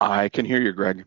I can hear you, Greg.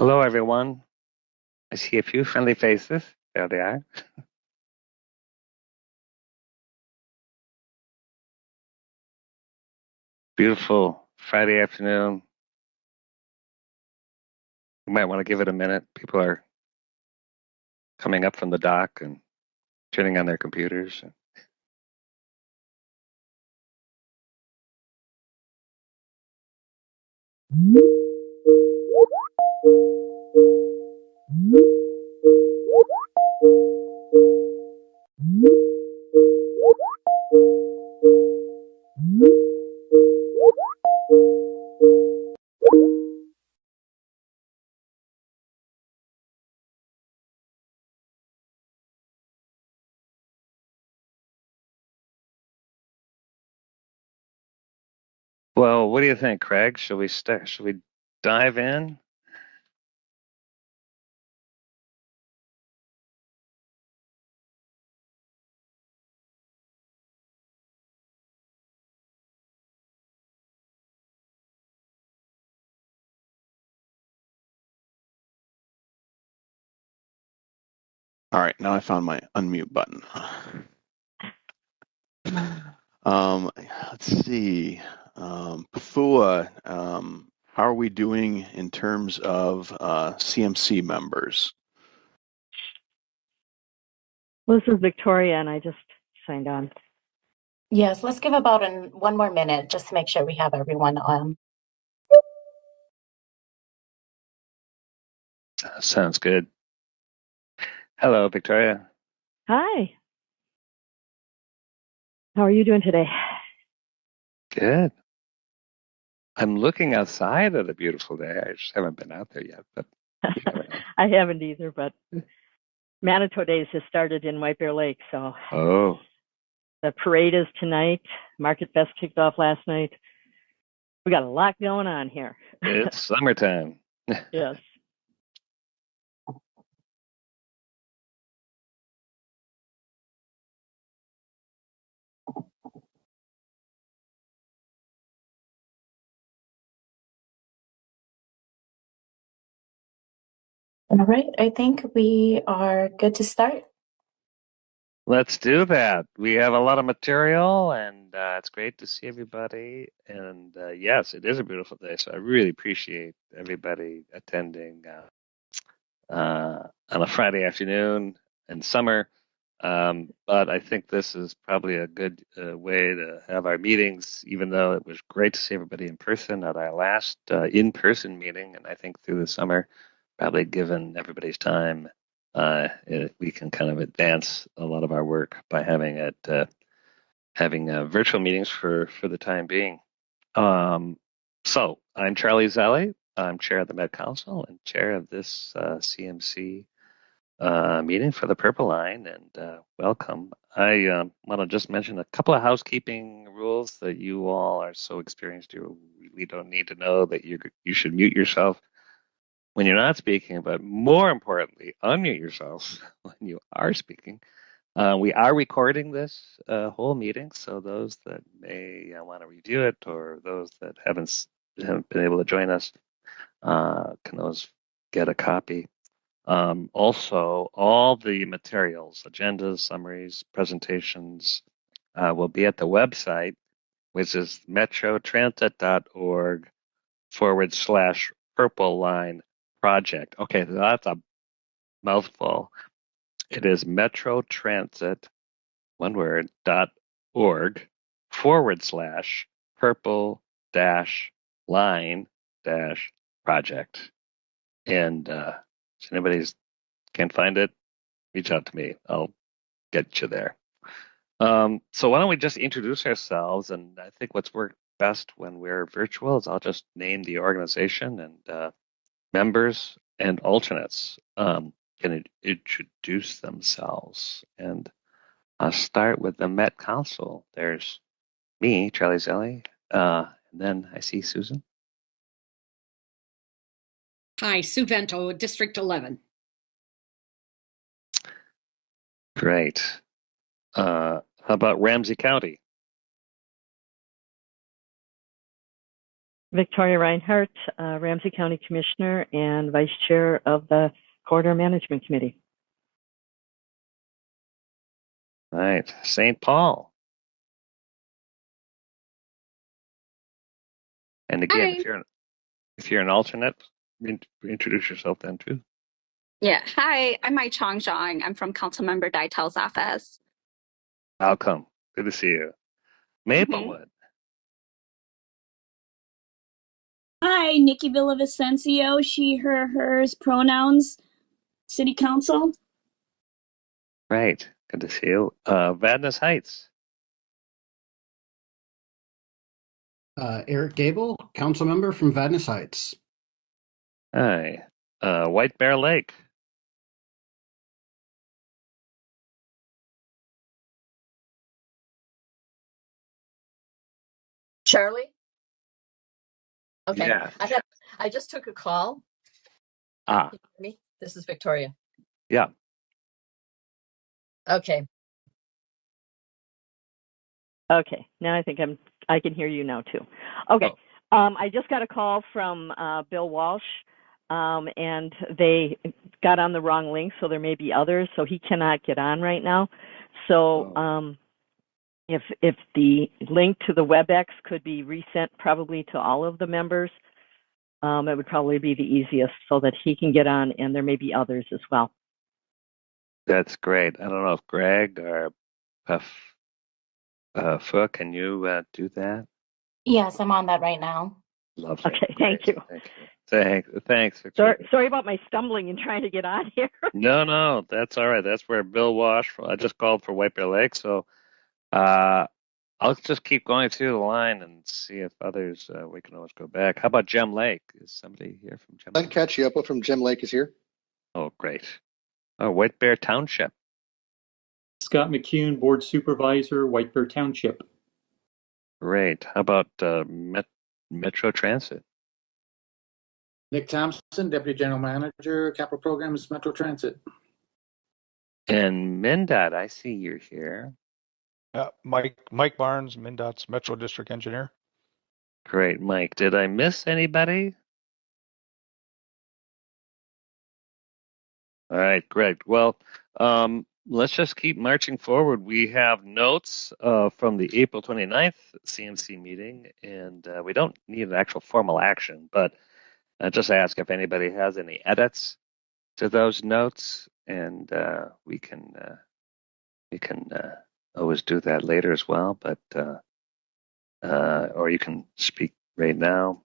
Hello, everyone. I see a few friendly faces. There they are. Beautiful Friday afternoon. You might want to give it a minute. People are coming up from the dock and turning on their computers. Well, what do you think, Craig? Shall we start? Shall we dive in? All right, now I found my unmute button. Let's see. Pafua, how are we doing in terms of CMC members? Well, this is Victoria, and I just signed on. Yes, let's give about one more minute just to make sure we have everyone on. Sounds good. Hello, Victoria. Hi. How are you doing today? Good. I'm looking outside at a beautiful day. I just haven't been out there yet, but you never know. I haven't either, but Manitou Days has started in White Bear Lake, so Oh, the parade is tonight. Market Fest kicked off last night. We got a lot going on here. it's summertime. Yes. All right, I think we are good to start. Let's do that. We have a lot of material, and it's great to see everybody. And yes, it is a beautiful day, so I really appreciate everybody attending on a Friday afternoon in summer. But I think this is probably a good way to have our meetings, even though it was great to see everybody in person at our last in-person meeting. And I think through the summer, probably given everybody's time, we can kind of advance a lot of our work by having virtual meetings for the time being. So I'm Charlie Zelli. I'm chair of the Med Council and chair of this CMC meeting for the Purple Line, and welcome. I want to just mention a couple of housekeeping rules that you all are so experienced. We don't need to know that you should mute yourself when you're not speaking, but more importantly, unmute yourself when you are speaking. We are recording this whole meeting, so those that may want to review it or those that haven't been able to join us can those get a copy. Also, all the materials, agendas, summaries, presentations will be at the website, which is metrotransit.org/purple line project. Okay, so that's a mouthful. It is metrotransit, one word, .org/purple line project. And if anybody's can't find it, reach out to me. I'll get you there. So why don't we just introduce ourselves? And I think what's worked best when we're virtual is I'll just name the organization and members and alternates can introduce themselves. And I'll start with the Met Council. There's me, Charlie Zelli, and then I see Susan. Hi, Sue Vento, District 11. Great. How about Ramsey County? Victoria Reinhardt, Ramsey County Commissioner and Vice Chair of the Corridor Management Committee. Right. St. Paul. And again, Hi. if you're an alternate, introduce yourself then too. Yeah. Hi, I'm Mai Chong Zhang. I'm from Councilmember Daitel's office. Welcome. Good to see you. Maplewood. Hi, Nikki Villavicencio, she, her, hers, pronouns, City Council. Right. Good to see you. Vadnais Heights. Eric Gable, council member from Vadnais Heights. Hi. White Bear Lake. Charlie? Okay. Yeah. I just took a call. Ah. Can you hear me? This is Victoria. Yeah. Okay. Okay, now I think I can hear you now too. Okay, I just got a call from Bill Walsh, and they got on the wrong link, so there may be others, so he cannot get on right now. So if the link to the WebEx could be resent probably to all of the members, it would probably be the easiest so that he can get on, and there may be others as well. That's great. I don't know if Greg or Phu, can you do that? Yes, I'm on that right now. Lovely. Okay, thank you. Thanks, Victoria. Sorry about my stumbling and trying to get on here. No, that's all right. That's where Bill Walsh. I just called for White Bear Lake, so I'll just keep going through the line and see if others we can always go back. How about Gem Lake? Is somebody here from Gem Glenn Lake? Cacioppo from Gem Lake is here. Oh, great. Oh, White Bear Township. Scott McCune, Board Supervisor, White Bear Township. Great. How about Metro Transit? Nick Thompson, Deputy General Manager, Capital Programs, Metro Transit. And MnDOT, I see you're here. Mike Barnes, MnDOT's Metro District Engineer. Great, Mike. Did I miss anybody? All right, great. Well, let's just keep marching forward. We have notes from the April 29th CMC meeting, and we don't need an actual formal action, but just ask if anybody has any edits to those notes, and we can always do that later as well. But or you can speak right now.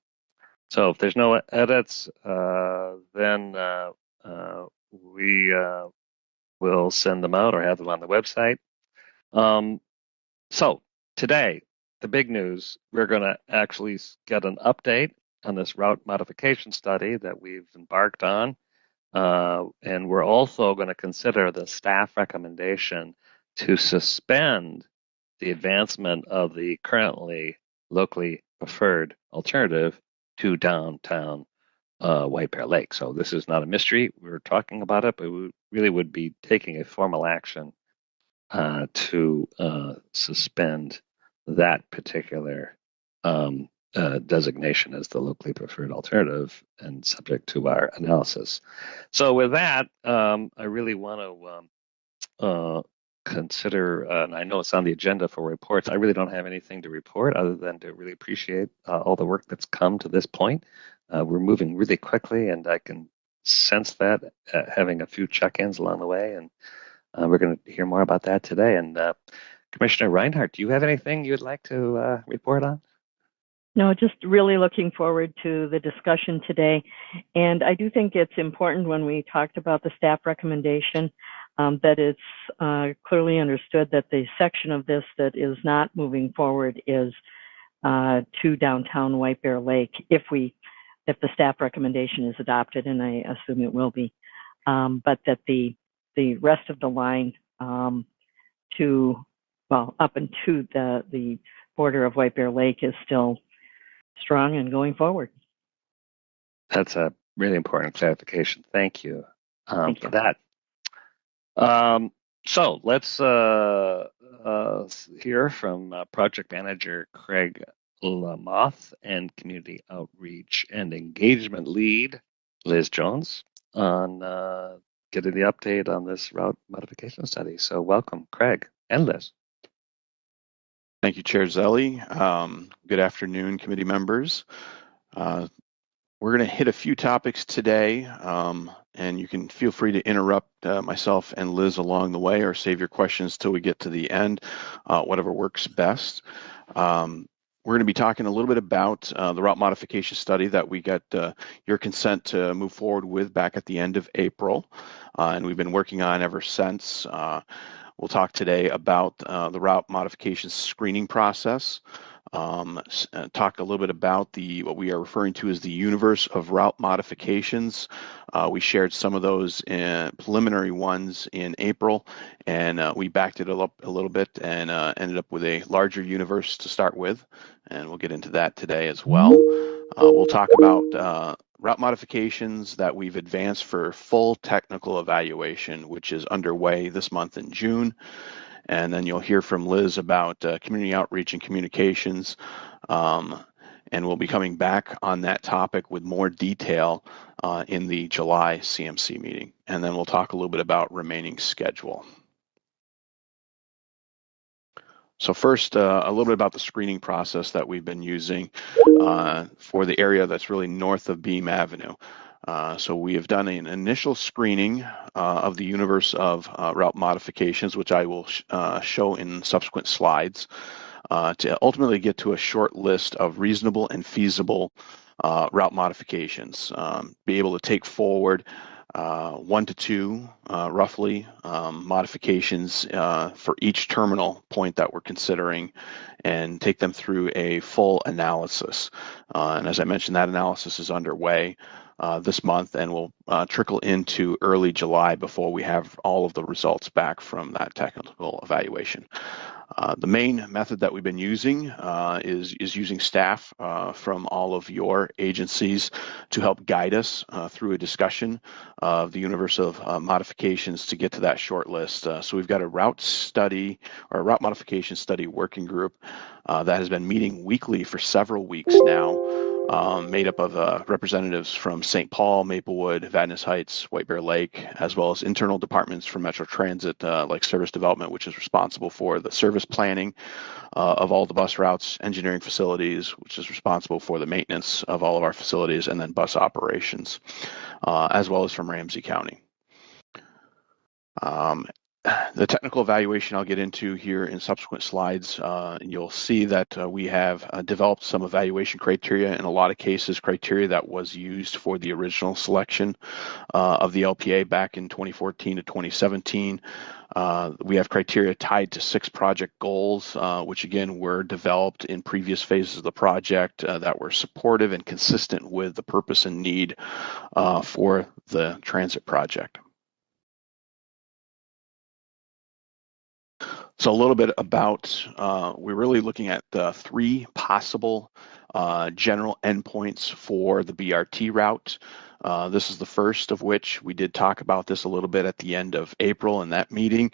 So if there's no edits, then we will send them out or have them on the website. So today, the big news, we're going to actually get an update on this route modification study that we've embarked on. And we're also going to consider the staff recommendation to suspend the advancement of the currently locally preferred alternative to downtown White Bear Lake. So this is not a mystery. We're talking about it, but we really would be taking a formal action to suspend that particular designation as the locally preferred alternative and subject to our analysis. So with that, I really want to consider, and I know it's on the agenda for reports. I really don't have anything to report other than to really appreciate all the work that's come to this point. We're moving really quickly, and I can sense that having a few check-ins along the way, and we're going to hear more about that today. And Commissioner Reinhardt, do you have anything you'd like to report on? No, just really looking forward to the discussion today. And I do think it's important when we talked about the staff recommendation that it's clearly understood that the section of this that is not moving forward is to downtown White Bear Lake if the staff recommendation is adopted, and I assume it will be, but that the rest of the line up and to the border of White Bear Lake is still strong and going forward. That's a really important clarification. Thank you, Thank you. for that. So let's hear from Project Manager Craig Lamoth and Community Outreach and Engagement Lead, Liz Jones, on getting the update on this route modification study. So welcome, Craig and Liz. Thank you, Chair Zelli. Good afternoon, committee members. We're going to hit a few topics today, and you can feel free to interrupt myself and Liz along the way, or save your questions till we get to the end, whatever works best. We're going to be talking a little bit about the route modification study that we got your consent to move forward with back at the end of April, and we've been working on ever since. We'll talk today about the route modification screening process. Talk a little bit about what we are referring to as the universe of route modifications. We shared some of those preliminary ones in April, and we backed it up a little bit and ended up with a larger universe to start with, and we'll get into that today as well. We'll talk about route modifications that we've advanced for full technical evaluation, which is underway this month in June. And then you'll hear from Liz about community outreach and communications. And we'll be coming back on that topic with more detail in the July CMC meeting. And then we'll talk a little bit about remaining schedule. So first, a little bit about the screening process that we've been using for the area that's really north of Beam Avenue. So we have done an initial screening of the universe of route modifications, which I will show in subsequent slides, to ultimately get to a short list of reasonable and feasible route modifications. Be able to take forward 1 to 2, roughly, modifications for each terminal point that we're considering, and take them through a full analysis. And as I mentioned, that analysis is underway this month and will trickle into early July before we have all of the results back from that technical evaluation. The main method that we've been using is using staff from all of your agencies to help guide us through a discussion of the universe of modifications to get to that short list. So we've got a route study, or a route modification study working group that has been meeting weekly for several weeks now, made up of representatives from St. Paul, Maplewood, Vadnais Heights, White Bear Lake, as well as internal departments from Metro Transit, like Service Development, which is responsible for the service planning of all the bus routes, engineering facilities, which is responsible for the maintenance of all of our facilities, and then bus operations, as well as from Ramsey County. The technical evaluation I'll get into here in subsequent slides. You'll see that we have developed some evaluation criteria, in a lot of cases criteria that was used for the original selection of the LPA back in 2014 to 2017. We have criteria tied to 6 project goals, which again were developed in previous phases of the project that were supportive and consistent with the purpose and need for the transit project. So a little bit about, we're really looking at 3 possible general endpoints for the BRT route. This is the first of which we did talk about this a little bit at the end of April in that meeting,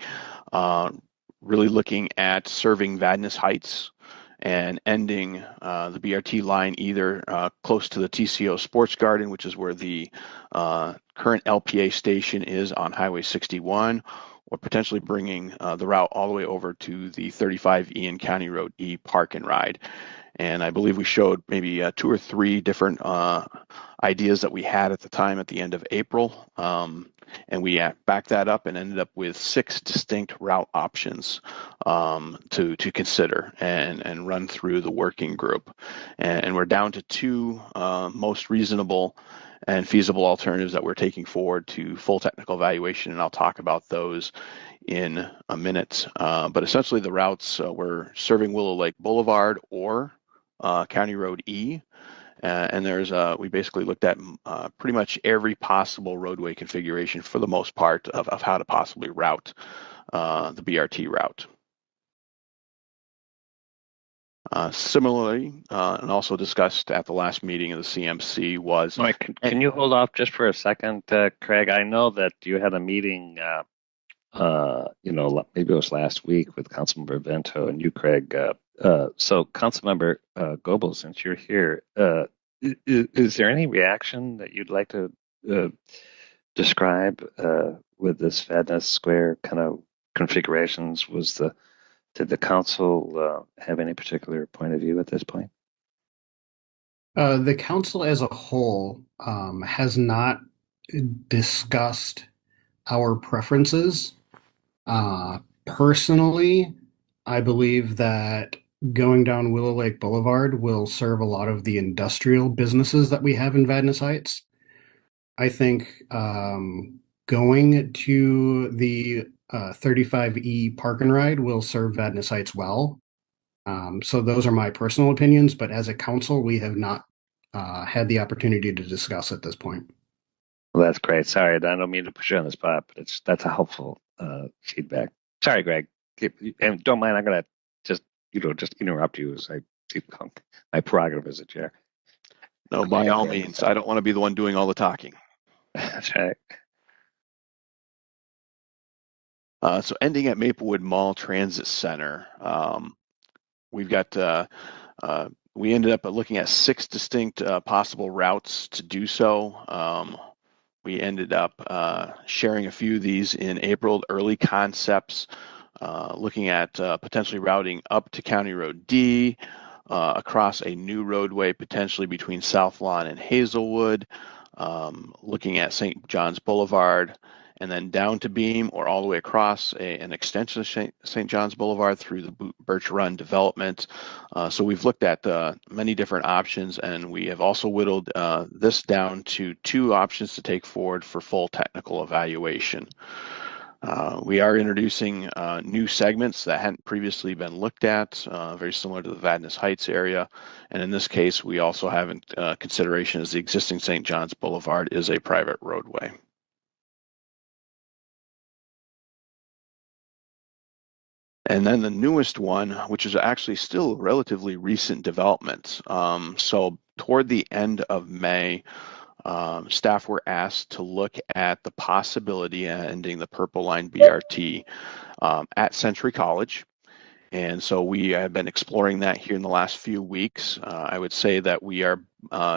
really looking at serving Vadnais Heights and ending the BRT line either close to the TCO Sports Garden, which is where the current LPA station is on Highway 61, or potentially bringing the route all the way over to the 35 Ian County Road E Park and Ride. And I believe we showed maybe 2 or 3 different ideas that we had at the time at the end of April. And we backed that up and ended up with 6 distinct route options to consider and run through the working group. And we're down to 2 most reasonable and feasible alternatives that we're taking forward to full technical evaluation, and I'll talk about those in a minute. But essentially the routes, we're serving Willow Lake Boulevard or County Road E, and there's we basically looked at pretty much every possible roadway configuration for the most part of how to possibly route the BRT route. Similarly, and also discussed at the last meeting of the CMC was... Mike, can you hold off just for a second, Craig? I know that you had a meeting, maybe it was last week with Councilmember Vento and you, Craig, So Councilmember Goebel, since you're here, is there any reaction that you'd like to describe with this Vadnais Square kind of configurations? Did the council have any particular point of view at this point? The council as a whole has not discussed our preferences. Personally, I believe that going down Willow Lake Boulevard will serve a lot of the industrial businesses that we have in Vadnais Heights. I think going to the 35E Park and Ride will serve Vadnais Heights well. So those are my personal opinions, but as a council, we have not had the opportunity to discuss at this point. Well, that's great. Sorry, I don't mean to put you on the spot, but that's a helpful feedback. Sorry, Greg. And don't mind, I'm gonna just interrupt you as I keep going. My prerogative as a chair. No, by all means. I don't want to be the one doing all the talking. That's right. So ending at Maplewood Mall Transit Center, we've got, we ended up looking at 6 distinct possible routes to do so. We ended up sharing a few of these in April, early concepts, looking at potentially routing up to County Road D, across a new roadway potentially between South Lawn and Hazelwood, looking at St. John's Boulevard, and then down to Beam or all the way across an extension of St. John's Boulevard through the Birch Run development. So we've looked at many different options, and we have also whittled this down to 2 options to take forward for full technical evaluation. We are introducing new segments that hadn't previously been looked at, very similar to the Vadnais Heights area. And in this case, we also have in consideration as the existing St. John's Boulevard is a private roadway. And then the newest one, which is actually still relatively recent development. So toward the end of May, staff were asked to look at the possibility of ending the Purple Line BRT at Century College. And so we have been exploring that here in the last few weeks. I would say that we are,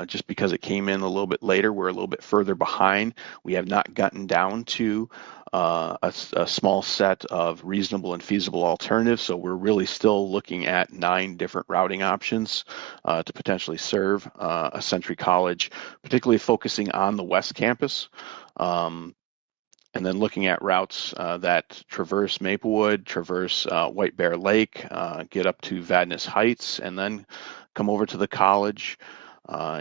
just because it came in a little bit later, we're a little bit further behind. We have not gotten down to a small set of reasonable and feasible alternatives. So we're really still looking at 9 different routing options to potentially serve a Century College, particularly focusing on the West Campus. And then looking at routes that traverse Maplewood, traverse White Bear Lake, get up to Vadnais Heights, and then come over to the college.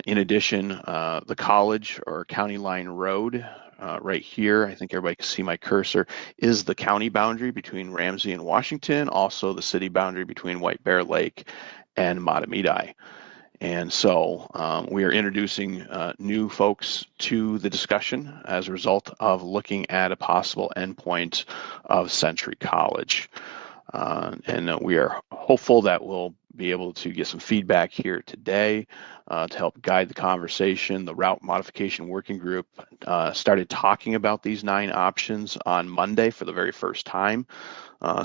In addition, the college or County Line Road right here, I think everybody can see my cursor, is the county boundary between Ramsey and Washington, also the city boundary between White Bear Lake and Matamidi. And so we are introducing new folks to the discussion as a result of looking at a possible endpoint of Century College. And we are hopeful that we'll be able to get some feedback here today to help guide the conversation. The Route Modification Working Group started talking about these 9 options on Monday for the very first time.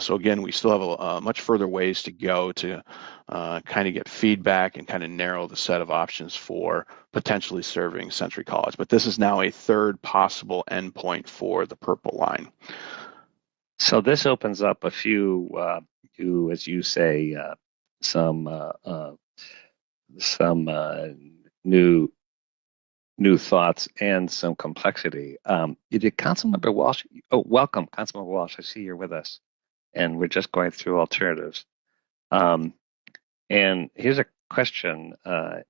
So again, we still have a much further ways to go to kind of get feedback and kind of narrow the set of options for potentially serving Century College. But this is now a 3rd possible endpoint for the Purple Line. So this opens up a few, as you say, some new thoughts and some complexity. Did Councilmember Walsh? Oh, welcome, Councilmember Walsh. I see you're with us, and we're just going through alternatives. And here's a question: to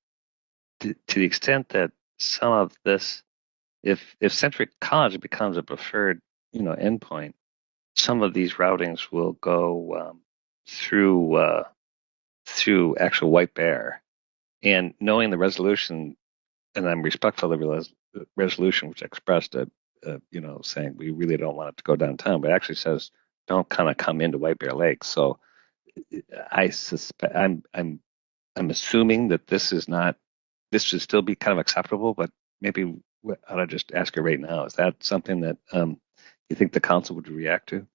the extent that some of this, if Century College becomes a preferred, endpoint, some of these routings will go through actual White Bear, and knowing the resolution, and I'm respectful of the resolution, which expressed saying we really don't want it to go downtown, but actually says don't kind of come into White Bear Lake. So I suspect I'm assuming that this should still be kind of acceptable, but maybe I'll just ask you right now, is that something that you think the council would react to?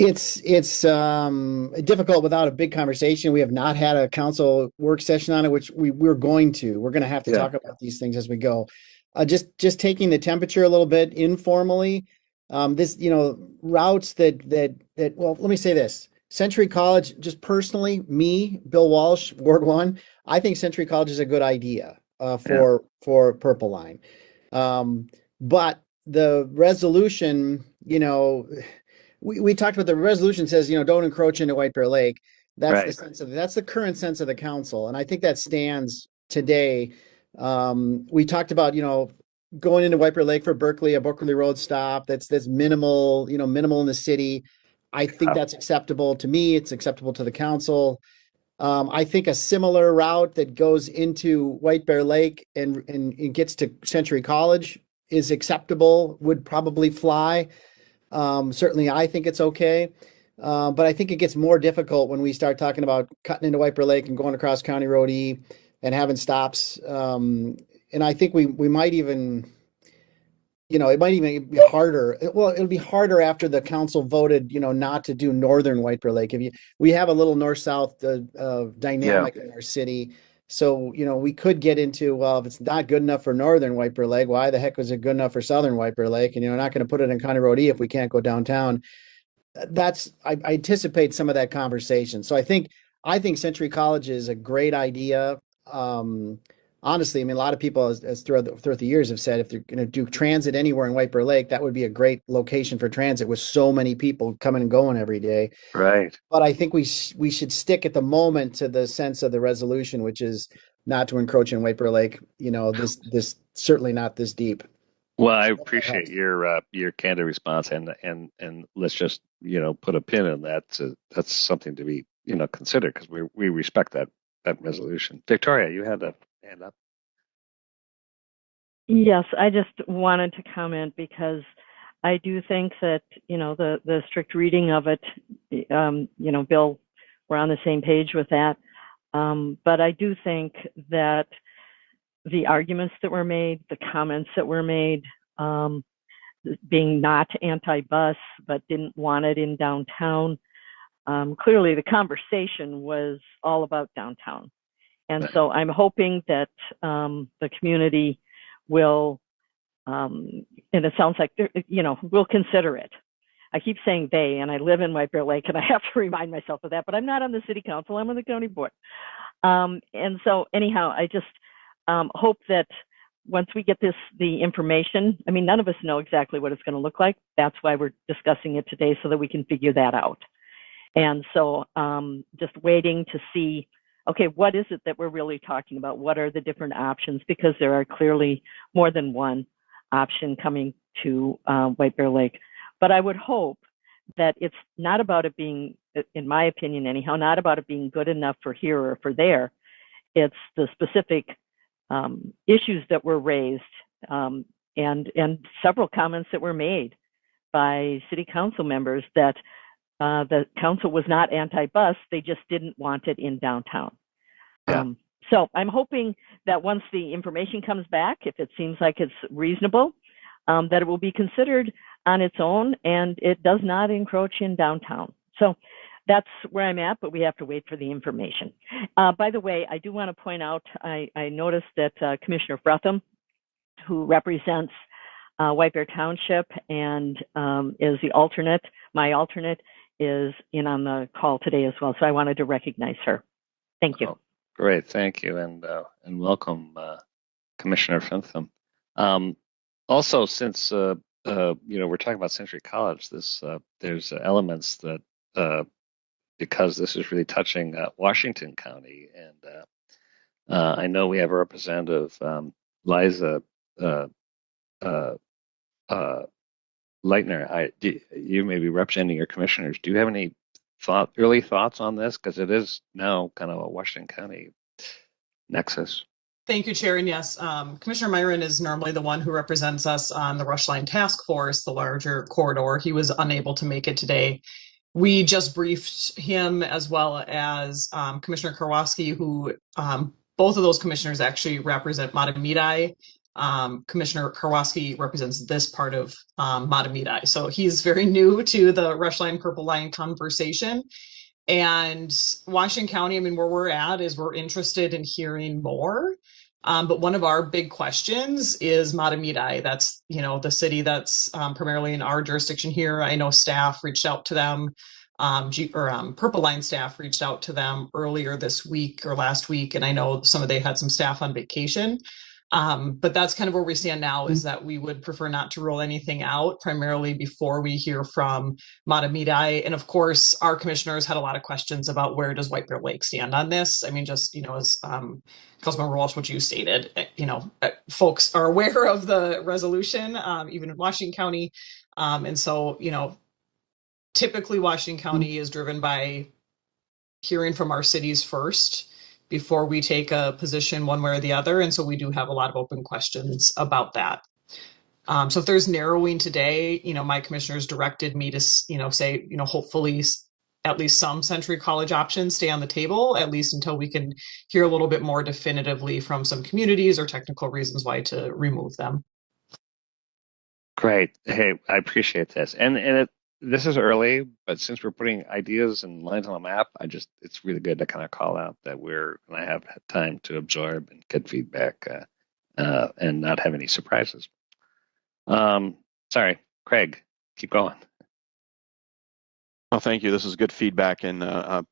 It's difficult without a big conversation. We have not had a council work session on it, which we're going to. We're going to have to talk about these things as we go. Just taking the temperature a little bit informally. This, routes that well, let me say this. Century College, just personally, me, Bill Walsh, Ward 1, I think Century College is a good idea for Purple Line. But the resolution, we talked about the resolution says, don't encroach into White Bear Lake. That's the sense of that's the current sense of the council, and I think that stands today. We talked about going into White Bear Lake for Berkeley, a Berkeley Road stop. That's minimal, minimal in the city. I think that's acceptable to me. It's acceptable to the council. I think a similar route that goes into White Bear Lake and gets to Century College is acceptable. Would probably fly. Certainly, I think it's okay. But I think it gets more difficult when we start talking about cutting into White Bear Lake and going across County Road E and having stops. And I think we might even, it might even be harder. Well, it'll be harder after the council voted, not to do northern White Bear Lake. We have a little north-south dynamic in our city. So, we could get into, well, if it's not good enough for northern White Bear Lake, why the heck was it good enough for southern White Bear Lake? And, not going to put it in County Road E if we can't go downtown. I anticipate some of that conversation. So I think Century College is a great idea. Honestly, I mean, a lot of people as throughout the years have said, if they're going to do transit anywhere in White Bear Lake, that would be a great location for transit with so many people coming and going every day. Right. But I think we should stick at the moment to the sense of the resolution, which is not to encroach in White Bear Lake. This certainly not this deep. Well, I appreciate your candid response, and let's just put a pin in that. That's something to be considered, because we respect that resolution. Victoria, you had a hand up. Yes, I just wanted to comment because I do think that the strict reading of it, Bill, we're on the same page with that. But I do think that the arguments that were made, the comments that were made, being not anti-bus but didn't want it in downtown, clearly the conversation was all about downtown. And so I'm hoping that the community will, and it sounds like, will consider it. I keep saying they, and I live in White Bear Lake, and I have to remind myself of that, but I'm not on the city council, I'm on the county board. And so anyhow, I just hope that once we get the information, I mean, none of us know exactly what it's going to look like. That's why we're discussing it today, so that we can figure that out. And so just waiting to see, okay, what is it that we're really talking about? What are the different options? Because there are clearly more than one option coming to White Bear Lake. But I would hope that it's not about it being, in my opinion anyhow, not about it being good enough for here or for there. It's the specific issues that were raised and several comments that were made by city council members that the council was not anti-bus, they just didn't want it in downtown. So I'm hoping that once the information comes back, if it seems like it's reasonable, that it will be considered on its own and it does not encroach in downtown. So that's where I'm at, but we have to wait for the information. By the way, I do want to point out, I noticed that Commissioner Fretham, who represents White Bear Township and is the alternate, my alternate, is in on the call today as well. So I wanted to recognize her. Thank you. Oh, great, thank you, and welcome, Commissioner Fretham. Also, since we're talking about Century College, there's elements that because this is really touching Washington County, and I know we have a representative, Liza Leitner. You may be representing your commissioners. Do you have any early thoughts on this? Because it is now kind of a Washington County nexus. Thank you, Chair. And yes, Commissioner Myron is normally the one who represents us on the Rush Line Task Force, the larger corridor. He was unable to make it today. We just briefed him, as well as Commissioner Karwoski, who both of those commissioners actually represent Matamidi Commissioner Karwoski represents this part of Matamidi. So he's very new to the Rush Line Purple Line conversation. And Washington County, I mean, where we're at is we're interested in hearing more. But one of our big questions is Matamidi. That's, you know, the city that's primarily in our jurisdiction here. I know staff reached out to them. Purple Line staff reached out to them earlier this week or last week, and I know they had some staff on vacation. But that's kind of where we stand now, is that we would prefer not to rule anything out, primarily before we hear from Matamidi. And of course, our commissioners had a lot of questions about where does White Bear Lake stand on this. I mean, just, you know, as Councilmember Walsh, what you stated, you know, folks are aware of the resolution, even in Washington County. And so, you know, typically Washington County is driven by hearing from our cities first before we take a position one way or the other. And so we do have a lot of open questions about that. So if there's narrowing today, you know, my commissioners directed me to, you know, say, you know, hopefully at least some Century College options stay on the table, at least until we can hear a little bit more definitively from some communities or technical reasons why to remove them. Great. Hey, I appreciate this. And this is early, but since we're putting ideas and lines on the map, it's really good to kind of call out that we're going to have time to absorb and get feedback and not have any surprises. Sorry, Craig, keep going. Well, thank you. This is good feedback, and the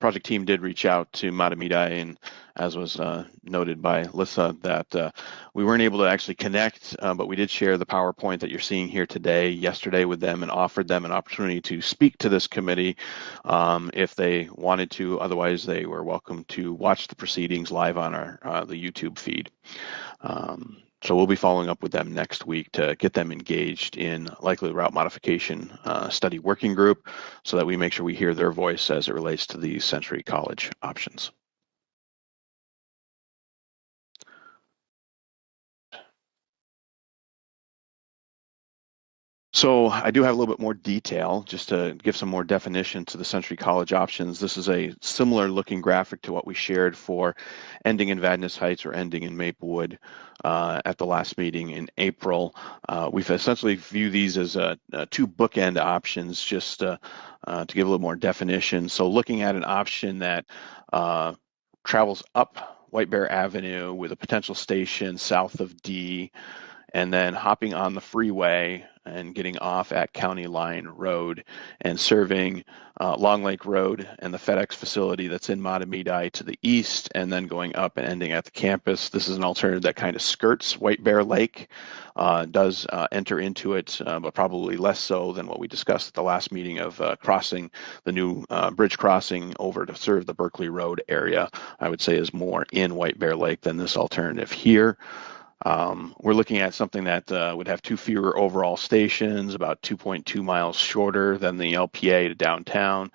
project team did reach out to Matamidi, and as was noted by Lissa, that we weren't able to actually connect, but we did share the PowerPoint that you're seeing here today, yesterday with them, and offered them an opportunity to speak to this committee if they wanted to. Otherwise, they were welcome to watch the proceedings live on our the YouTube feed. So we'll be following up with them next week to get them engaged in likely route modification study working group, so that we make sure we hear their voice as it relates to these Century College options. So I do have a little bit more detail just to give some more definition to the Century College options. This is a similar looking graphic to what we shared for ending in Vadnais Heights or ending in Maplewood at the last meeting in April. We've essentially viewed these as two bookend options, just to give a little more definition. So looking at an option that travels up White Bear Avenue with a potential station south of D, and then hopping on the freeway and getting off at County Line Road and serving Long Lake Road and the FedEx facility that's in Matamidi to the east, and then going up and ending at the campus. This is an alternative that kind of skirts White Bear Lake, does enter into it, but probably less so than what we discussed at the last meeting of crossing the new bridge crossing over to serve the Berkeley Road area. I would say is more in White Bear Lake than this alternative here. We're looking at something that would have 2 fewer overall stations, about 2.2 miles shorter than the LPA to downtown.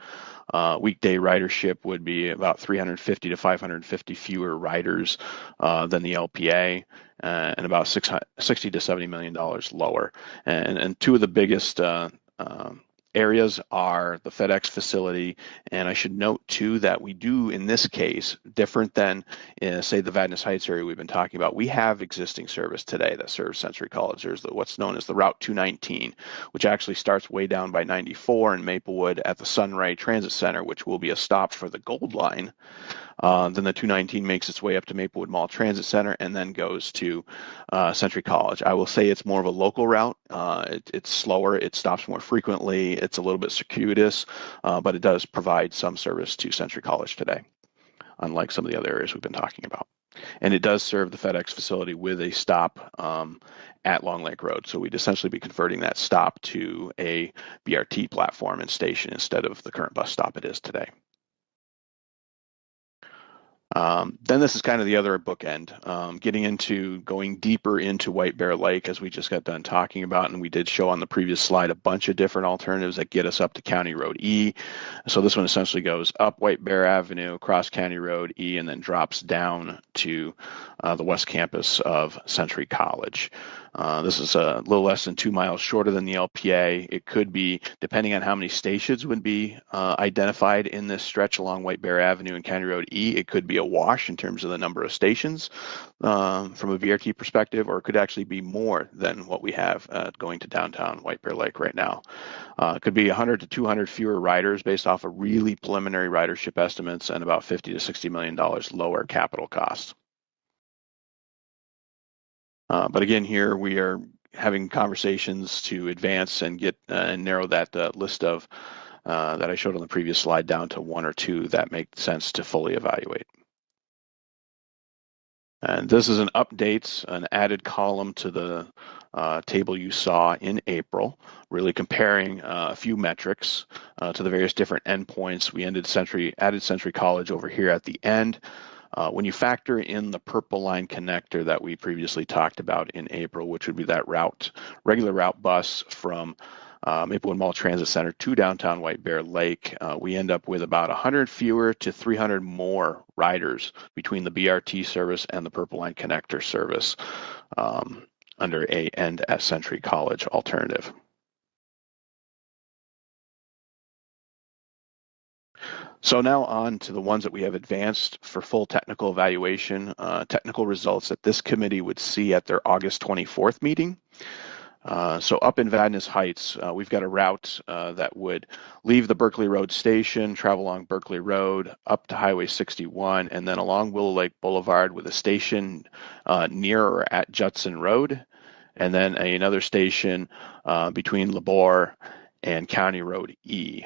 Weekday ridership would be about 350 to 550 fewer riders than the LPA, and about $60 to $70 million lower. And two of the biggest areas are the FedEx facility, and I should note too that we do, in this case, different than say the Vadnais Heights area we've been talking about, we have existing service today that serves Century College. There's what's known as the Route 219, which actually starts way down by 94 in Maplewood at the Sunray Transit Center, which will be a stop for the Gold Line. Then the 219 makes its way up to Maplewood Mall Transit Center and then goes to Century College. I will say it's more of a local route. It's slower, it stops more frequently, it's a little bit circuitous, but it does provide some service to Century College today, unlike some of the other areas we've been talking about. And it does serve the FedEx facility with a stop at Long Lake Road. So we'd essentially be converting that stop to a BRT platform and station instead of the current bus stop it is today. Then this is kind of the other bookend, getting into going deeper into White Bear Lake, as we just got done talking about, and we did show on the previous slide a bunch of different alternatives that get us up to County Road E. So this one essentially goes up White Bear Avenue, across County Road E, and then drops down to the west campus of Century College. This is a little less than 2 miles shorter than the LPA. It could be, depending on how many stations would be identified in this stretch along White Bear Avenue and County Road E, it could be a wash in terms of the number of stations from a VRT perspective, or it could actually be more than what we have going to downtown White Bear Lake right now. It could be 100 to 200 fewer riders based off of really preliminary ridership estimates and about $50 to $60 million lower capital costs. But again, here we are having conversations to advance and get and narrow that list of that I showed on the previous slide down to 1 or 2 that make sense to fully evaluate. And this is an update, an added column to the table you saw in April, really comparing a few metrics to the various different endpoints. We added Century College over here at the end. When you factor in the purple line connector that we previously talked about in April, which would be that regular route bus from Maplewood Mall Transit Center to downtown White Bear Lake, we end up with about 100 fewer to 300 more riders between the BRT service and the purple line connector service under a and at Century College alternative. So now on to the ones that we have advanced for full technical evaluation, technical results that this committee would see at their August 24th meeting. So up in Vadnais Heights, we've got a route that would leave the Berkeley Road station, travel along Berkeley Road, up to Highway 61, and then along Willow Lake Boulevard with a station near or at Judson Road, and then another station between Labor and County Road E.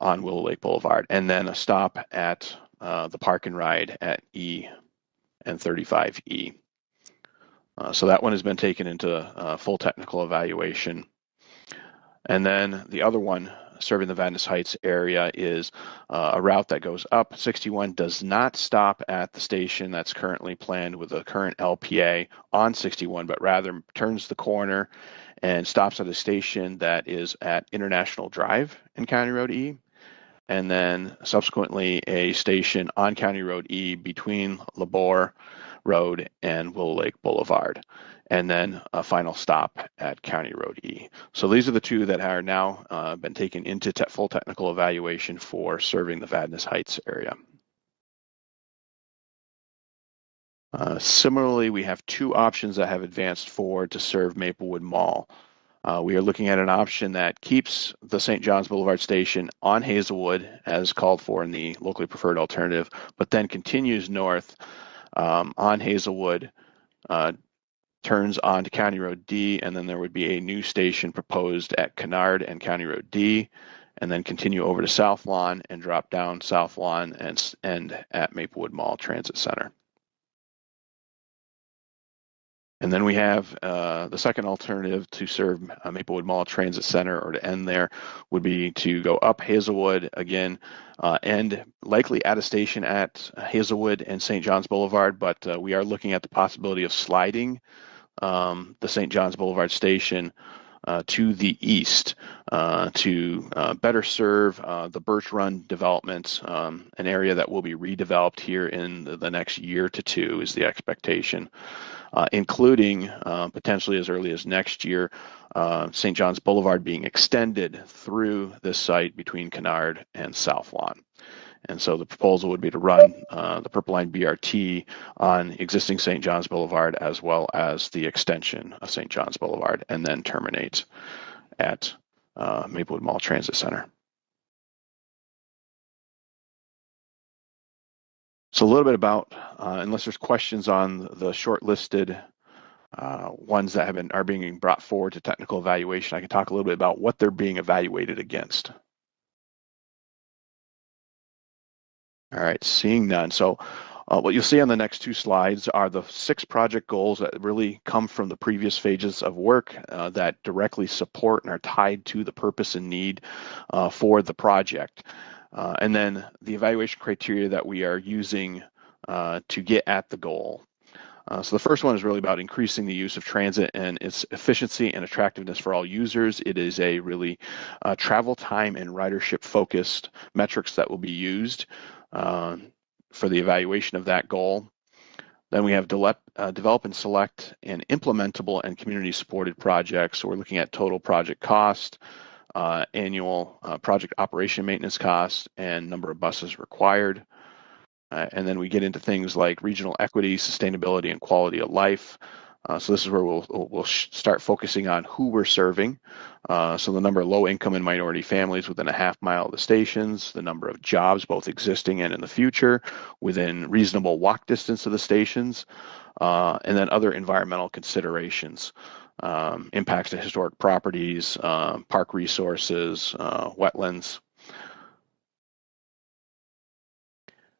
On Willow Lake Boulevard, and then a stop at the park and ride at E and 35E. So that one has been taken into full technical evaluation. And then the other one serving the Vadnais Heights area is a route that goes up 61, does not stop at the station that's currently planned with the current LPA on 61, but rather turns the corner and stops at a station that is at International Drive in County Road E, and then subsequently a station on County Road E between Labor Road and Willow Lake Boulevard, and then a final stop at County Road E. So these are the 2 that are now been taken into full technical evaluation for serving the Vadnais Heights area. Similarly, we have 2 options that have advanced forward to serve Maplewood Mall. We are looking at an option that keeps the St. John's Boulevard station on Hazelwood as called for in the locally preferred alternative, but then continues north on Hazelwood, turns onto County Road D, and then there would be a new station proposed at Kennard and County Road D, and then continue over to South Lawn and drop down South Lawn and end at Maplewood Mall Transit Center. And then we have the second alternative to serve Maplewood Mall Transit Center, or to end there, would be to go up Hazelwood again, and likely at a station at Hazelwood and St. John's Boulevard, but we are looking at the possibility of sliding the St. John's Boulevard station to the east to better serve the Birch Run development, an area that will be redeveloped here in the next year to 2 is the expectation. Including potentially as early as next year, St. John's Boulevard being extended through this site between Kennard and South Lawn. And so the proposal would be to run the Purple Line BRT on existing St. John's Boulevard as well as the extension of St. John's Boulevard, and then terminate at Maplewood Mall Transit Center. So a little bit about, unless there's questions on the shortlisted ones that are being brought forward to technical evaluation, I can talk a little bit about what they're being evaluated against. All right, seeing none. So what you'll see on the next 2 slides are the 6 project goals that really come from the previous phases of work that directly support and are tied to the purpose and need for the project. And then the evaluation criteria that we are using to get at the goal. So the first one is really about increasing the use of transit and its efficiency and attractiveness for all users. It is a really travel time and ridership focused metrics that will be used for the evaluation of that goal. Then we have develop and select and implementable and community supported projects. So we're looking at total project cost, annual project operation maintenance cost, and number of buses required. And then we get into things like regional equity, sustainability, and quality of life. So this is where we'll start focusing on who we're serving. So the number of low-income and minority families within a half mile of the stations, the number of jobs, both existing and in the future, within reasonable walk distance of the stations, and then other environmental considerations, impacts to historic properties, park resources, wetlands.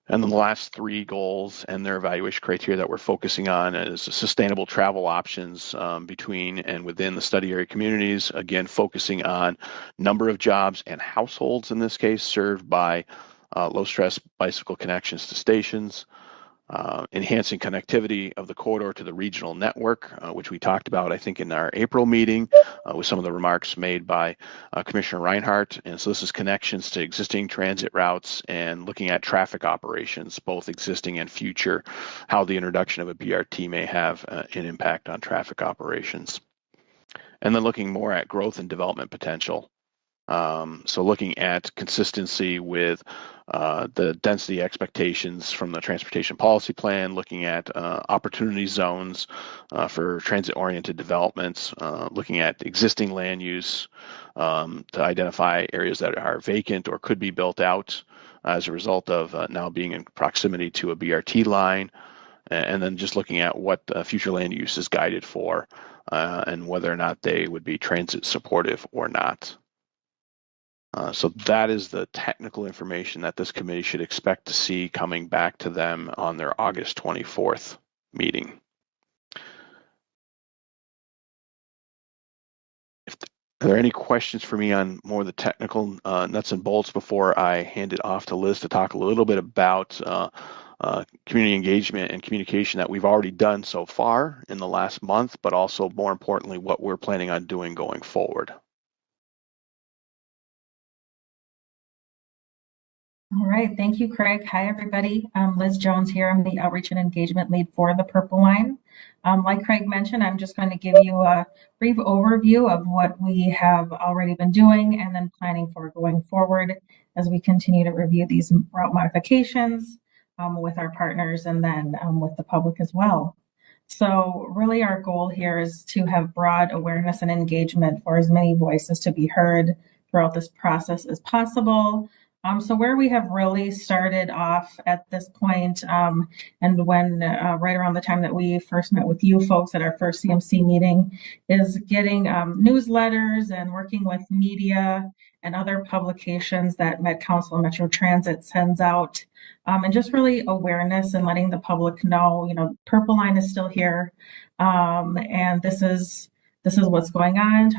And then the last three goals and their evaluation criteria that we're focusing on is sustainable travel options between and within the study area communities, again, focusing on number of jobs and households, in this case, served by low-stress bicycle connections to stations, enhancing connectivity of the corridor to the regional network, which we talked about, I think, in our April meeting with some of the remarks made by Commissioner Reinhardt. And so this is connections to existing transit routes and looking at traffic operations, both existing and future, how the introduction of a BRT may have an impact on traffic operations. And then looking more at growth and development potential. So looking at consistency with the density expectations from the transportation policy plan, looking at opportunity zones for transit-oriented developments, looking at existing land use to identify areas that are vacant or could be built out as a result of now being in proximity to a BRT line, and then just looking at what future land use is guided for and whether or not they would be transit supportive or not. So that is the technical information that this committee should expect to see coming back to them on their August 24th meeting. Are there any questions for me on more of the technical nuts and bolts before I hand it off to Liz to talk a little bit about community engagement and communication that we've already done so far in the last month, but also more importantly, what we're planning on doing going forward? All right, thank you, Craig. Hi, everybody. I'm Liz Jones here. I'm the Outreach and Engagement Lead for the Purple Line. Like Craig mentioned, I'm just going to give you a brief overview of what we have already been doing and then planning for going forward as we continue to review these route modifications with our partners and then with the public as well. So really our goal here is to have broad awareness and engagement for as many voices to be heard throughout this process as possible. So where we have really started off at this point, and when right around the time that we first met with you folks at our first CMC meeting, is getting newsletters and working with media and other publications that Met Council and Metro Transit sends out, and just really awareness and letting the public know, Purple Line is still here, and this is what's going on,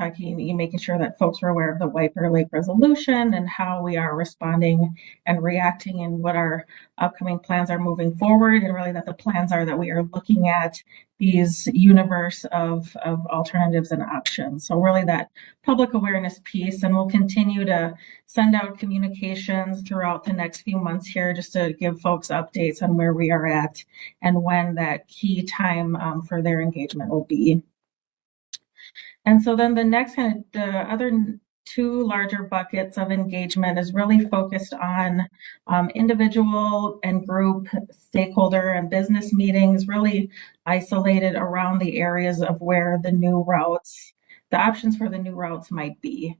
making sure that folks are aware of the White Bear Lake resolution and how we are responding and reacting and what our upcoming plans are moving forward, and really that the plans are that we are looking at these universe of alternatives and options. So really that public awareness piece, and we'll continue to send out communications throughout the next few months here just to give folks updates on where we are at and when that key time for their engagement will be. And so then the next the other two larger buckets of engagement is really focused on individual and group stakeholder and business meetings, really isolated around the areas of where the new routes, the options for the new routes might be.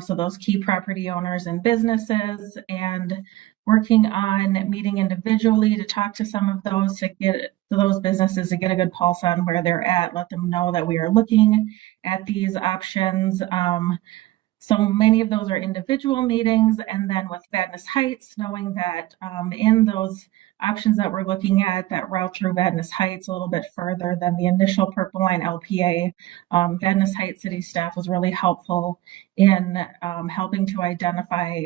So those key property owners and businesses, and working on meeting individually to talk to some of those to get those businesses to get a good pulse on where they're at, let them know that we are looking at these options. So many of those are individual meetings, and then with Vadnais Heights, knowing that in those options that we're looking at that route through Vadnais Heights a little bit further than the initial Purple Line LPA, Vadnais Heights city staff was really helpful in helping to identify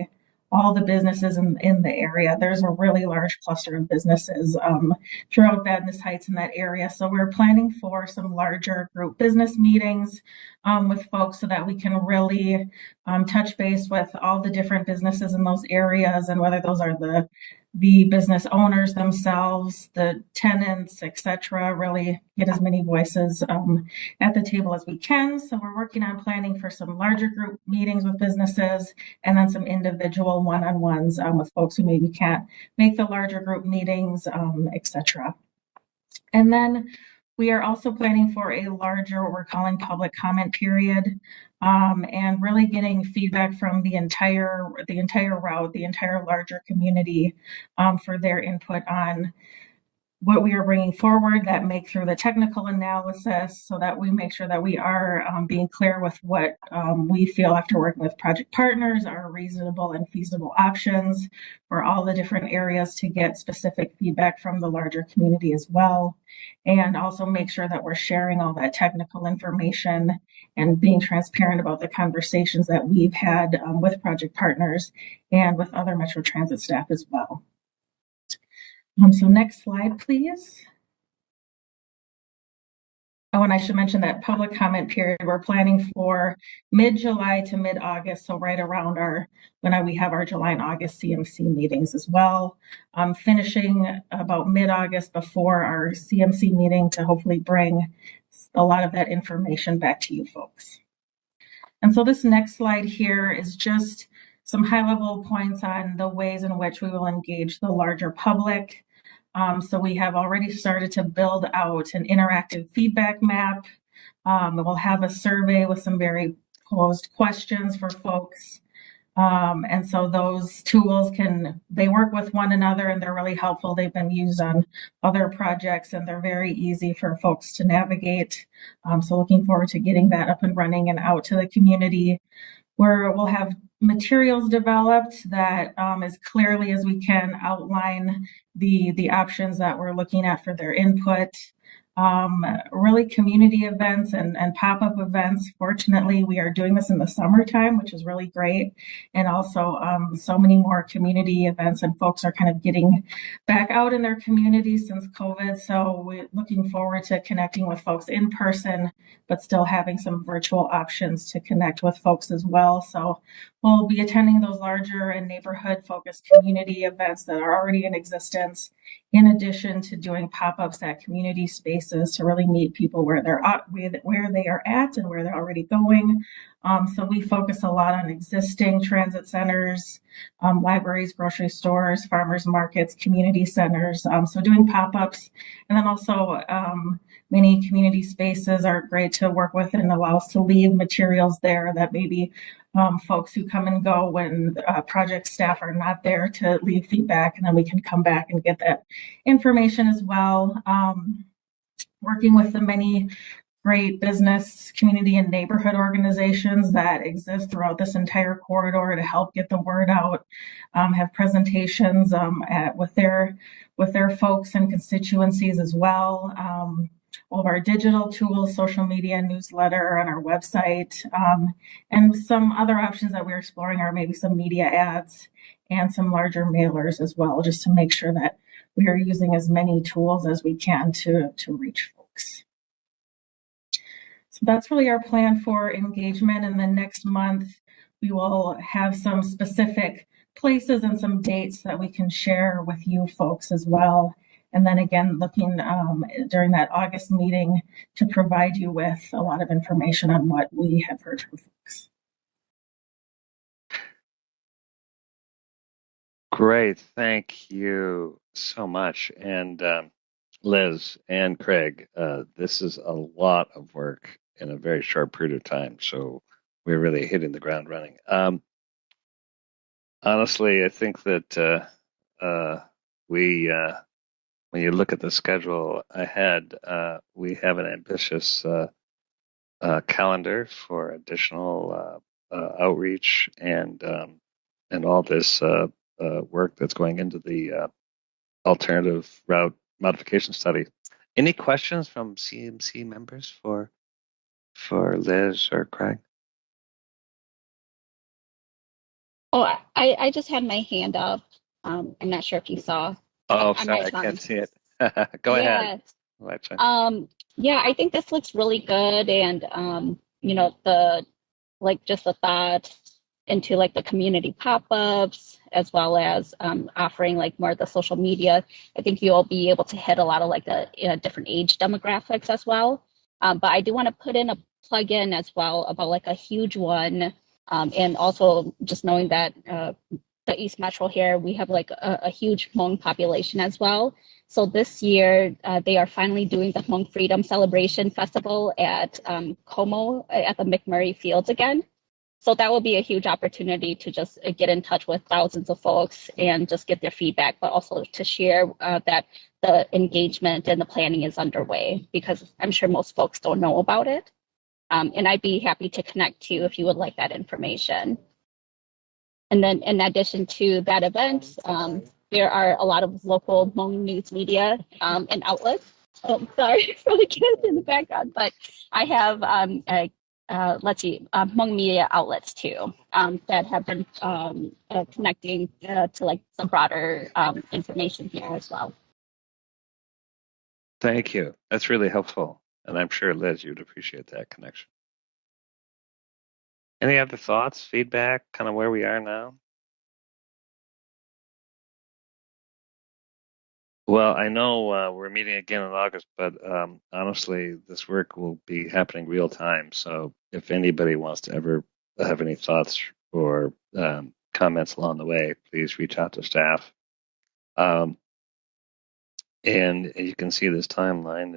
all the businesses in the area. There's a really large cluster of businesses throughout Vadnais Heights in that area. So we're planning for some larger group business meetings with folks so that we can really touch base with all the different businesses in those areas, and whether those are the business owners themselves, the tenants, etc. Really get as many voices at the table as we can. So we're working on planning for some larger group meetings with businesses and then some individual one-on-ones with folks who maybe can't make the larger group meetings, etc. And then we are also planning for a larger, what we're calling public comment period, and really getting feedback from the entire route, the entire larger community, for their input on what we are bringing forward, that make through the technical analysis so that we make sure that we are being clear with what we feel after working with project partners are reasonable and feasible options for all the different areas, to get specific feedback from the larger community as well. And also make sure that we're sharing all that technical information and being transparent about the conversations that we've had with project partners and with other Metro Transit staff as well. So next slide, please. Oh, and I should mention that public comment period, we're planning for mid-July to mid-August, so right around when we have our July and August CMC meetings as well. Finishing about mid-August before our CMC meeting to hopefully bring a lot of that information back to you folks. And so this next slide here is just some high-level points on the ways in which we will engage the larger public. So we have already started to build out an interactive feedback map. We'll have a survey with some very posed questions for folks. And so those tools they work with one another and they're really helpful. They've been used on other projects and they're very easy for folks to navigate. So looking forward to getting that up and running and out to the community, where we'll have materials developed that as clearly as we can outline the options that we're looking at for their input. Really community events and pop-up events. Fortunately, we are doing this in the summertime, which is really great. And also so many more community events, and folks are kind of getting back out in their communities since COVID. So we're looking forward to connecting with folks in person, but still having some virtual options to connect with folks as well. So we'll be attending those larger and neighborhood-focused community events that are already in existence, in addition to doing pop-ups at community spaces to really meet people where they are at and where they're already going. So we focus a lot on existing transit centers, libraries, grocery stores, farmers markets, community centers. So doing pop-ups, and then also many community spaces are great to work with and allow us to leave materials there that maybe folks who come and go when project staff are not there, to leave feedback, and then we can come back and get that information as well. Working with the many great business, community, and neighborhood organizations that exist throughout this entire corridor to help get the word out, have presentations with their folks and constituencies as well. All of our digital tools, social media, newsletter, on our website, and some other options that we're exploring are maybe some media ads and some larger mailers as well, just to make sure that we are using as many tools as we can to reach folks. So that's really our plan for engagement. And then next month, we will have some specific places and some dates that we can share with you folks as well. And then again, looking during that August meeting to provide you with a lot of information on what we have heard from folks. Great, thank you so much. And Liz and Craig, this is a lot of work in a very short period of time. So we're really hitting the ground running. Honestly, I think that when you look at the schedule ahead, we have an ambitious calendar for additional outreach and all this work that's going into the alternative route modification study. Any questions from CMC members for Liz or Craig? Oh, I just had my hand up. I'm not sure if you saw. Oh, sorry, I can't see it. Go ahead. Yeah, I think this looks really good, and you know, just the thought into like the community pop-ups, as well as offering like more of the social media. I think you'll be able to hit a lot of like the different age demographics as well. But I do want to put in a plug in as well about like a huge one, and also just knowing that the East Metro here, we have like a huge Hmong population as well. So this year, they are finally doing the Hmong Freedom Celebration Festival at Como at the McMurray Fields again. So that will be a huge opportunity to just get in touch with thousands of folks and just get their feedback, but also to share that the engagement and the planning is underway, because I'm sure most folks don't know about it. And I'd be happy to connect you if you would like that information. And then in addition to that event, there are a lot of local Hmong news media and outlets. Oh, sorry for the kids in the background, but I have, let's see, Hmong media outlets too that have been connecting to like some broader information here as well. Thank you. That's really helpful. And I'm sure, Liz, you'd appreciate that connection. Any other thoughts, feedback, kind of where we are now? Well, I know we're meeting again in August, but honestly, this work will be happening real time. So if anybody wants to ever have any thoughts or comments along the way, please reach out to staff. And you can see this timeline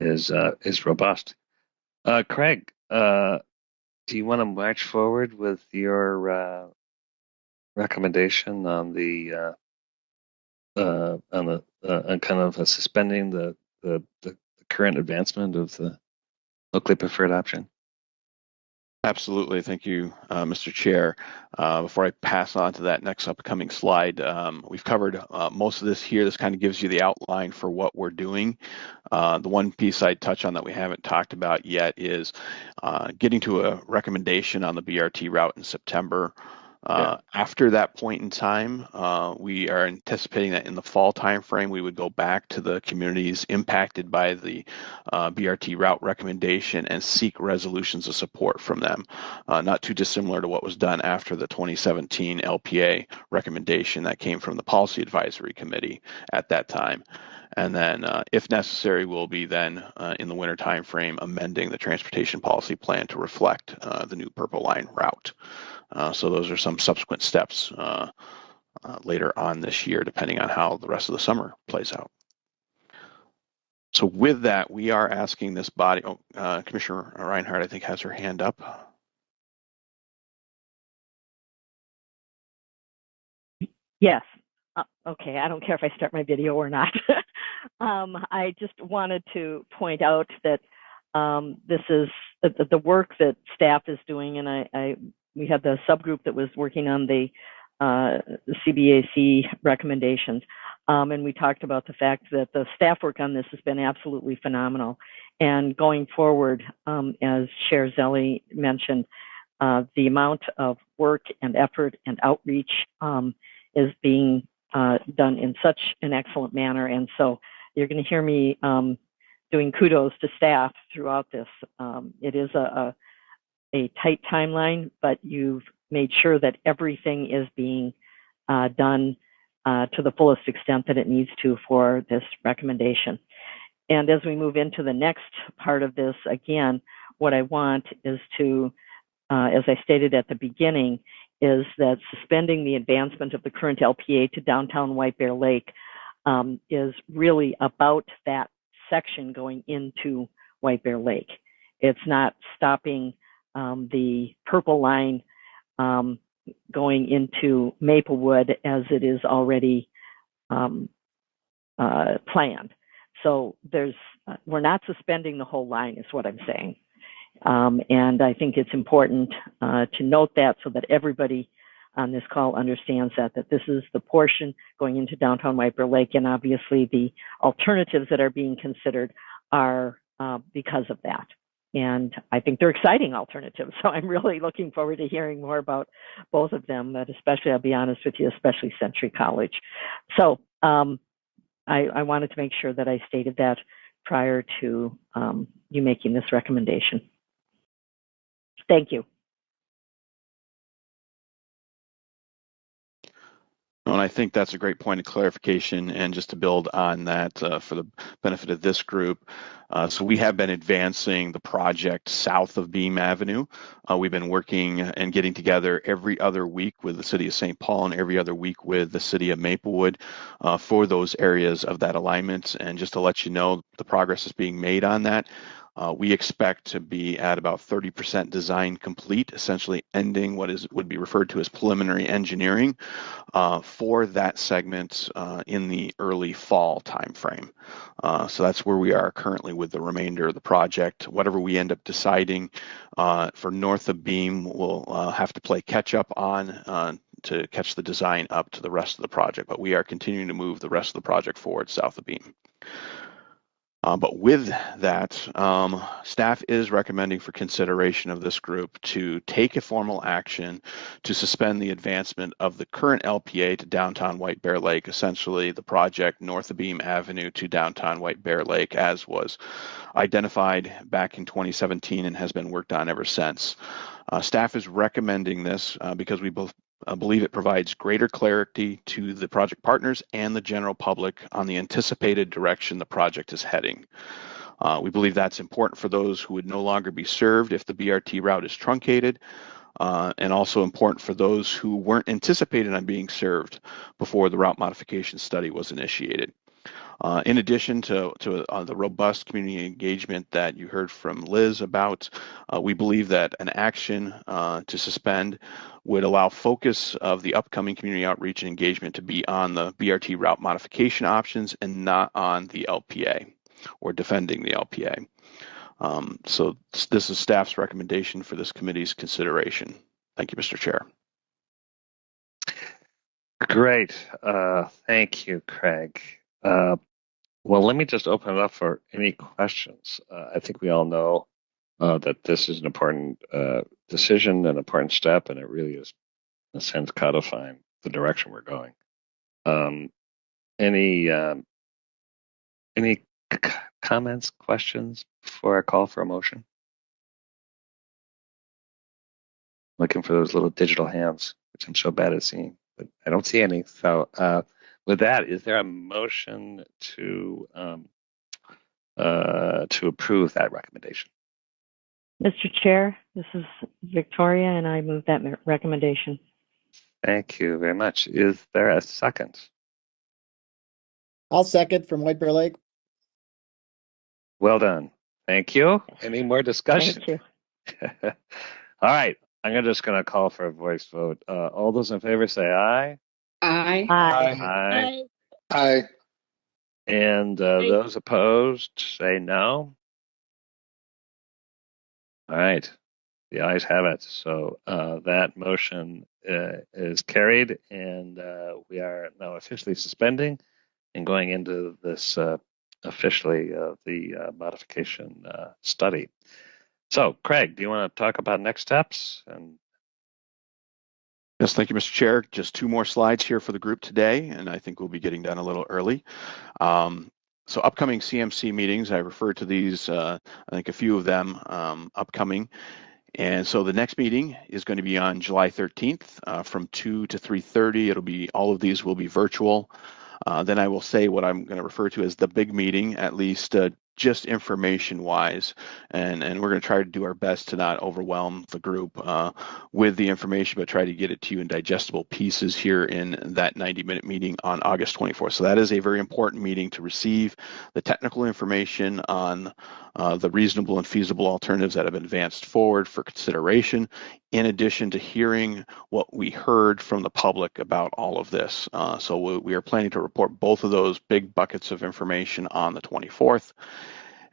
is robust. Craig, do you want to march forward with your recommendation on the on kind of suspending the current advancement of the locally preferred option? Absolutely. Thank you, Mr. Chair. Before I pass on to that next upcoming slide, we've covered most of this here. This kind of gives you the outline for what we're doing. The one piece I'd touch on that we haven't talked about yet is getting to a recommendation on the BRT route in September. After that point in time, we are anticipating that in the fall timeframe, we would go back to the communities impacted by the BRT route recommendation and seek resolutions of support from them. Not too dissimilar to what was done after the 2017 LPA recommendation that came from the Policy Advisory Committee at that time. And then, if necessary, we'll be then in the winter timeframe amending the transportation policy plan to reflect the new Purple Line route. So those are some subsequent steps later on this year, depending on how the rest of the summer plays out. So with that, we are asking this body, Commissioner Reinhardt, I think, has her hand up. Yes. Okay, I don't care if I start my video or not. I just wanted to point out that this is the work that staff is doing, and we had the subgroup that was working on the CBAC recommendations, and we talked about the fact that the staff work on this has been absolutely phenomenal. And going forward, as Chair Zelli mentioned, the amount of work and effort and outreach is being done in such an excellent manner. And so you're going to hear me doing kudos to staff throughout this. It is a tight timeline, but you've made sure that everything is being done to the fullest extent that it needs to for this recommendation. And as we move into the next part of this, again, what I want is to, as I stated at the beginning, is that suspending the advancement of the current LPA to downtown White Bear Lake is really about that section going into White Bear Lake. It's not stopping the Purple Line going into Maplewood as it is already planned. So we're not suspending the whole line is what I'm saying. And I think it's important to note that so that everybody on this call understands that this is the portion going into downtown White Bear Lake, and obviously the alternatives that are being considered are because of that. And I think they're exciting alternatives. So I'm really looking forward to hearing more about both of them, but especially, I'll be honest with you, especially Century College. So I wanted to make sure that I stated that prior to you making this recommendation. Thank you. And I think that's a great point of clarification, and just to build on that for the benefit of this group. So we have been advancing the project south of Beam Avenue. We've been working and getting together every other week with the city of St. Paul and every other week with the city of Maplewood for those areas of that alignment. And just to let you know, the progress is being made on that. We expect to be at about 30% design complete, essentially ending what would be referred to as preliminary engineering for that segment in the early fall timeframe. So that's where we are currently with the remainder of the project. Whatever we end up deciding for north of Beam, we'll have to play catch up on to catch the design up to the rest of the project. But we are continuing to move the rest of the project forward south of Beam. But with that, staff is recommending for consideration of this group to take a formal action to suspend the advancement of the current LPA to downtown White Bear Lake, essentially the project north of Beam Avenue to downtown White Bear Lake, as was identified back in 2017 and has been worked on ever since. Staff is recommending this because we both believe it provides greater clarity to the project partners and the general public on the anticipated direction the project is heading. We believe that's important for those who would no longer be served if the BRT route is truncated, and also important for those who weren't anticipated on being served before the route modification study was initiated. In addition to the robust community engagement that you heard from Liz about, we believe that an action to suspend would allow focus of the upcoming community outreach and engagement to be on the BRT route modification options and not on the LPA or defending the LPA. So this is staff's recommendation for this committee's consideration. Thank you, Mr. Chair. Great. Thank you, Craig. Well, let me just open it up for any questions. I think we all know that this is an important decision, an important step, and it really is, in a sense, codifying the direction we're going. Any comments, questions before I call for a motion? Looking for those little digital hands, which I'm so bad at seeing, but I don't see any. So with that, is there a motion to approve that recommendation? Mr. Chair, this is Victoria, and I move that recommendation. Thank you very much. Is there a second? I'll second from White Bear Lake. Well done. Thank you. Any more discussion? Thank you. All right. I'm just going to call for a voice vote. All those in favor say aye. Aye. Aye. Aye. Aye. And those opposed say no. All right. The ayes have it. So that motion is carried, and we are now officially suspending and going into this officially the modification study. So, Craig, do you want to talk about next steps? Yes, thank you, Mr. Chair. Just 2 more slides here for the group today, and I think we'll be getting done a little early. So upcoming CMC meetings, I referred to these, I think a few of them upcoming. And so the next meeting is going to be on July 13th from 2 to 3:30. It'll be, all of these will be virtual. Then I will say what I'm going to refer to as the big meeting, at least just information wise, and we're going to try to do our best to not overwhelm the group with the information, but try to get it to you in digestible pieces here in that 90-minute meeting on August 24th. So that is a very important meeting to receive the technical information on the reasonable and feasible alternatives that have been advanced forward for consideration, in addition to hearing what we heard from the public about all of this. So we are planning to report both of those big buckets of information on the 24th,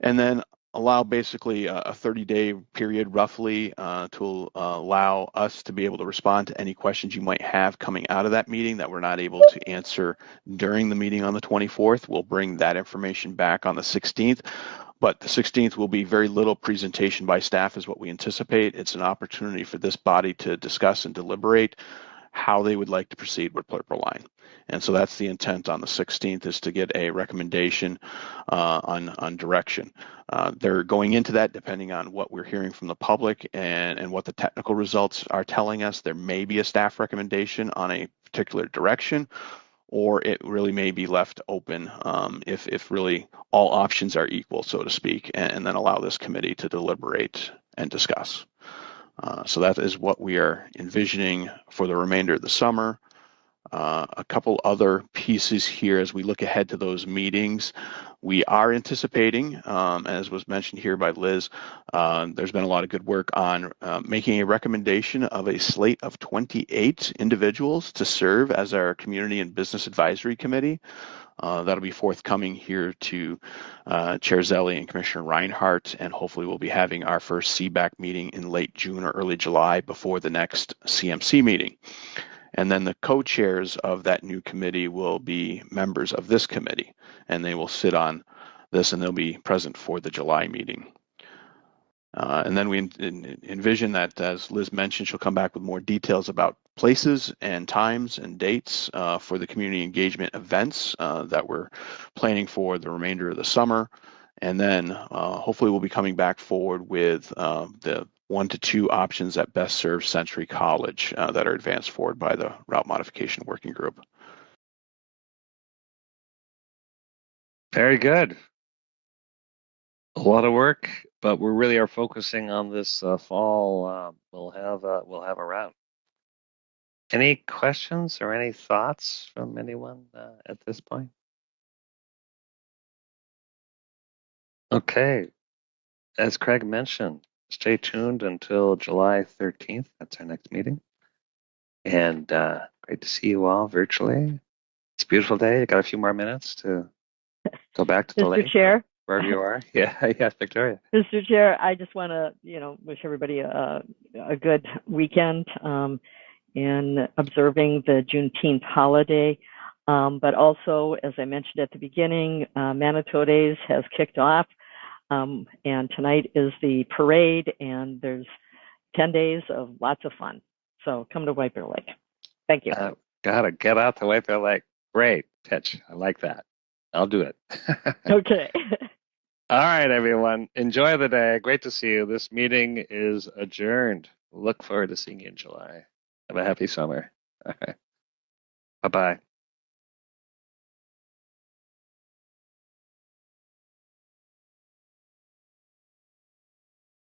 and then allow basically a 30-day period roughly to allow us to be able to respond to any questions you might have coming out of that meeting that we're not able to answer during the meeting on the 24th. We'll bring that information back on the 16th. But the 16th will be very little presentation by staff is what we anticipate. It's an opportunity for this body to discuss and deliberate how they would like to proceed with Purple Line. And so that's the intent on the 16th, is to get a recommendation on direction. They're going into that depending on what we're hearing from the public and what the technical results are telling us. There may be a staff recommendation on a particular direction, or it really may be left open if really all options are equal, so to speak, and then allow this committee to deliberate and discuss. So that is what we are envisioning for the remainder of the summer. A couple other pieces here as we look ahead to those meetings. We are anticipating, as was mentioned here by Liz, there's been a lot of good work on making a recommendation of a slate of 28 individuals to serve as our Community and Business Advisory Committee. That'll be forthcoming here to Chair Zelli and Commissioner Reinhardt, and hopefully we'll be having our first CBAC meeting in late June or early July before the next CMC meeting. And then the co-chairs of that new committee will be members of this committee, and they will sit on this and they'll be present for the July meeting. And then we envision that, as Liz mentioned, she'll come back with more details about places and times and dates for the community engagement events that we're planning for the remainder of the summer. And then hopefully we'll be coming back forward with the 1 to 2 options that best serve Century College that are advanced forward by the Route Modification Working Group. Very good. A lot of work, but we really are focusing on this fall. We'll have a route. Any questions or any thoughts from anyone at this point? Okay, as Craig mentioned, stay tuned until July 13th. That's our next meeting. And great to see you all virtually. It's a beautiful day. You got a few more minutes to go back to the Mr. lake, Chair. wherever you are. Yeah, yeah, Victoria. Mr. Chair, I just want to, wish everybody a good weekend in observing the Juneteenth holiday. But also, as I mentioned at the beginning, Manitou Days has kicked off. And tonight is the parade, and there's 10 days of lots of fun. So come to White Bear Lake. Thank you. Gotta get out to White Bear Lake. Great pitch. I like that. I'll do it. Okay. All right, everyone. Enjoy the day. Great to see you. This meeting is adjourned. Look forward to seeing you in July. Have a happy summer. All right. Bye-bye.